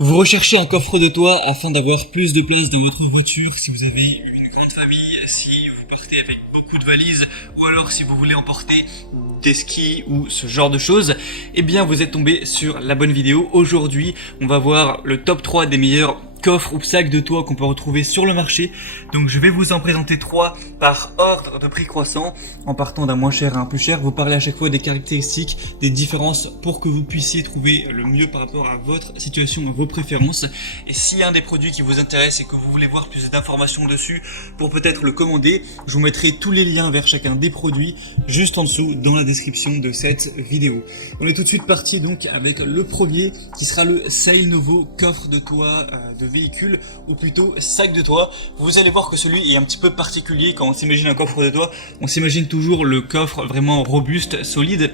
Vous recherchez un coffre de toit afin d'avoir plus de place dans votre voiture si vous avez une grande famille, si vous partez avec beaucoup de valises ou alors si vous voulez emporter des skis ou ce genre de choses, eh bien vous êtes tombé sur la bonne vidéo. Aujourd'hui, on va voir le top 3 des meilleurs coffres ou sacs de toit qu'on peut retrouver sur le marché. Donc je vais vous en présenter 3 par ordre de prix croissant, en partant d'un moins cher à un plus cher. Vous parlez à chaque fois des caractéristiques, des différences pour que vous puissiez trouver le mieux par rapport à votre situation, à vos préférences. Et s'il y a un des produits qui vous intéresse et que vous voulez voir plus d'informations dessus pour peut-être le commander, je vous mettrai tous les liens vers chacun des produits juste en dessous dans la description de cette vidéo. On est tout de suite parti donc avec le premier qui sera le Sail Novo coffre de toit de véhicule, ou plutôt sac de toit. Vous allez voir que celui est un petit peu particulier. Quand on s'imagine un coffre de toit, on s'imagine toujours le coffre vraiment robuste, solide.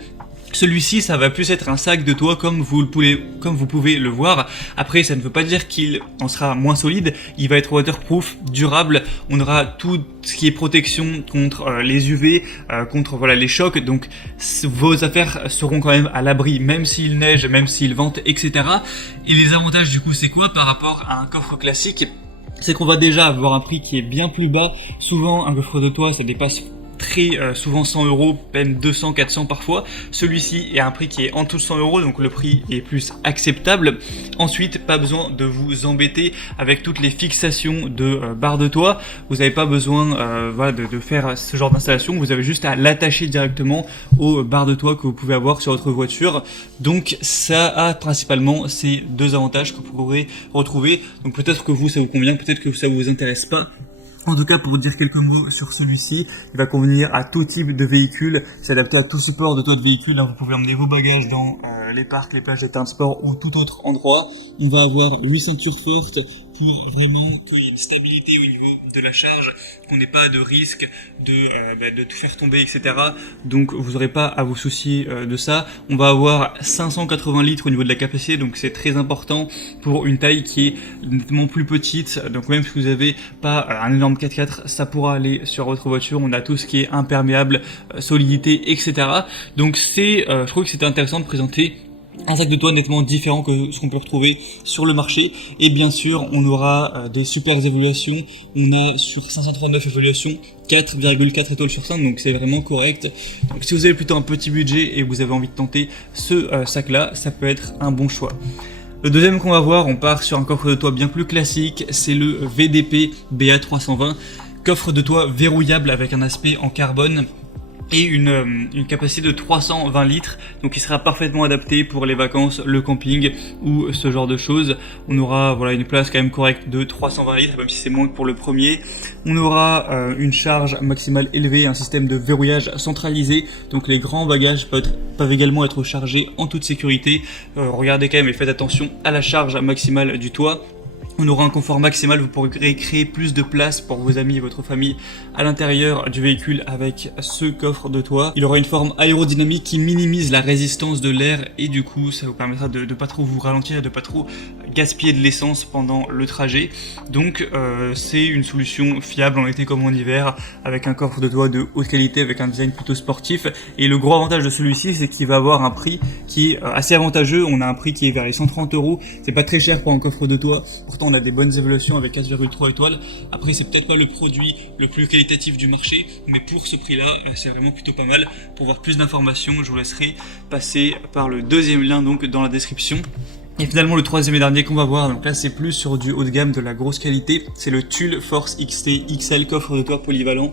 Celui-ci, ça va plus être un sac de toit comme vous pouvez le voir. Après, ça ne veut pas dire qu'il en sera moins solide. Il va être waterproof, durable. On aura tout ce qui est protection contre les UV, contre les chocs. Donc, vos affaires seront quand même à l'abri, même s'il neige, même s'il vente, etc. Et les avantages, du coup, c'est quoi par rapport à un coffre classique? C'est qu'on va déjà avoir un prix qui est bien plus bas. Souvent, un coffre de toit, ça dépasse très souvent 100 euros, même 200, 400 parfois. Celui-ci est un prix qui est en dessous de 100 euros, donc le prix est plus acceptable. Ensuite, pas besoin de vous embêter avec toutes les fixations de barres de toit. Vous n'avez pas besoin de faire ce genre d'installation. Vous avez juste à l'attacher directement aux barres de toit que vous pouvez avoir sur votre voiture. Donc ça a principalement ces deux avantages que vous pourrez retrouver. Donc peut-être que vous, ça vous convient, peut-être que ça vous intéresse pas. En tout cas, pour vous dire quelques mots sur celui-ci, il va convenir à tout type de véhicule, c'est adapté à tout support de toit de véhicule. Vous pouvez emmener vos bagages dans les parcs, les plages, les terrains de sport ou tout autre endroit. On va avoir 8 ceintures fortes pour vraiment qu'il y ait une stabilité au niveau de la charge, qu'on n'ait pas de risque de tout faire tomber, etc. Donc vous n'aurez pas à vous soucier de ça. On va avoir 580 litres au niveau de la capacité, donc c'est très important pour une taille qui est nettement plus petite. Donc même si vous n'avez pas un énorme 4x4, ça pourra aller sur votre voiture. On a tout ce qui est imperméable, solidité, etc. Donc je trouve que c'était intéressant de présenter un sac de toit nettement différent que ce qu'on peut retrouver sur le marché. Et bien sûr, on aura des super évaluations. On a sur 539 évaluations 4,4 étoiles sur 5, donc c'est vraiment correct. Donc si vous avez plutôt un petit budget et vous avez envie de tenter ce sac-là, ça peut être un bon choix. Le deuxième qu'on va voir, on part sur un coffre de toit bien plus classique, c'est le VDP BA320, coffre de toit verrouillable avec un aspect en carbone et une capacité de 320 litres, donc il sera parfaitement adapté pour les vacances, le camping ou ce genre de choses. On aura une place quand même correcte de 320 litres, même si c'est moins que pour le premier. On aura une charge maximale élevée, un système de verrouillage centralisé, donc les grands bagages peuvent également être chargés en toute sécurité. Regardez quand même et faites attention à la charge maximale du toit. On aura un confort maximal, vous pourrez créer plus de place pour vos amis et votre famille à l'intérieur du véhicule avec ce coffre de toit. Il aura une forme aérodynamique qui minimise la résistance de l'air et du coup ça vous permettra de pas trop vous ralentir et de pas trop gaspiller de l'essence pendant le trajet. Donc c'est une solution fiable en été comme en hiver avec un coffre de toit de haute qualité avec un design plutôt sportif. Et le gros avantage de celui-ci, c'est qu'il va avoir un prix qui est assez avantageux. On a un prix qui est vers les 130 euros. C'est pas très cher pour un coffre de toit. Pourtant on a des bonnes évaluations avec 4,3 étoiles. Après c'est peut-être pas le produit le plus qualitatif du marché, mais pour ce prix là c'est vraiment plutôt pas mal. Pour voir plus d'informations, je vous laisserai passer par le deuxième lien donc dans la description. Et finalement le troisième et dernier qu'on va voir, donc là c'est plus sur du haut de gamme, de la grosse qualité, c'est le Tulle Force XT XL coffre de toit polyvalent.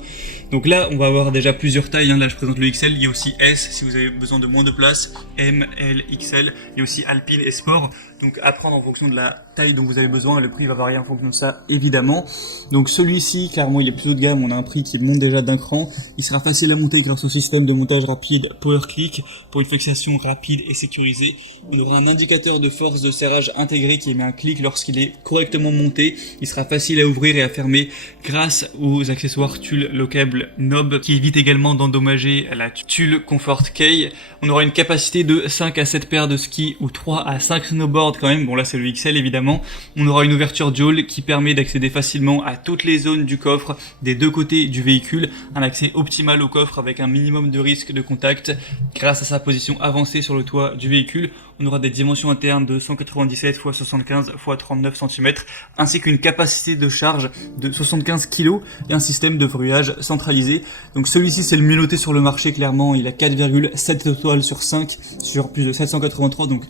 Donc là on va avoir déjà plusieurs tailles, là je présente le XL, il y a aussi S si vous avez besoin de moins de place, M, L, XL, il y a aussi Alpine et Sport. Donc à prendre en fonction de la taille dont vous avez besoin, le prix va varier en fonction de ça évidemment. Donc celui-ci clairement il est plus haut de gamme, on a un prix qui monte déjà d'un cran, il sera facile à monter grâce au système de montage rapide PowerClick pour une fixation rapide et sécurisée. On aura un indicateur de force de serrage intégré qui émet un clic lorsqu'il est correctement monté. Il sera facile à ouvrir et à fermer grâce aux accessoires Tulle Lockable Knob qui évite également d'endommager la Tulle Comfort Key. On aura une capacité de 5 à 7 paires de skis ou 3 à 5 snowboards quand même. Bon là c'est le XL évidemment. On aura une ouverture dual qui permet d'accéder facilement à toutes les zones du coffre des deux côtés du véhicule. Un accès optimal au coffre avec un minimum de risque de contact grâce à sa position avancée sur le toit du véhicule. On aura des dimensions internes de 197 x 75 x 39 cm, ainsi qu'une capacité de charge de 75 kg et un système de verrouillage centralisé. Donc celui-ci c'est le mieux noté sur le marché, clairement, il a 4,7 étoiles sur 5 sur plus de 783, donc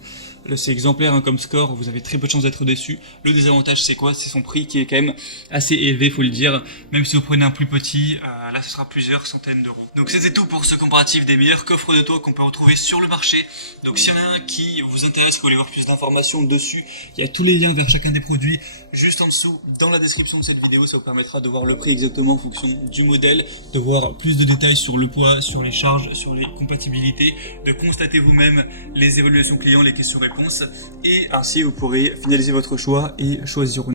c'est exemplaire comme score, vous avez très peu de chances d'être déçu. Le désavantage c'est quoi? C'est son prix qui est quand même assez élevé, faut le dire. Même si vous prenez un plus petit, là ce sera plusieurs centaines d'euros. Donc c'était tout pour ce comparatif des meilleurs coffres de toit qu'on peut retrouver sur le marché. Donc s'il y en a un qui vous intéresse, que vous voulez voir plus d'informations dessus, il y a tous les liens vers chacun des produits juste en dessous dans la description de cette vidéo. Ça vous permettra de voir le prix exactement en fonction du modèle, de voir plus de détails sur le poids, sur les charges, sur les compatibilités, de constater vous-même les évaluations clients, les questions-réponses, et ainsi vous pourrez finaliser votre choix et choisir une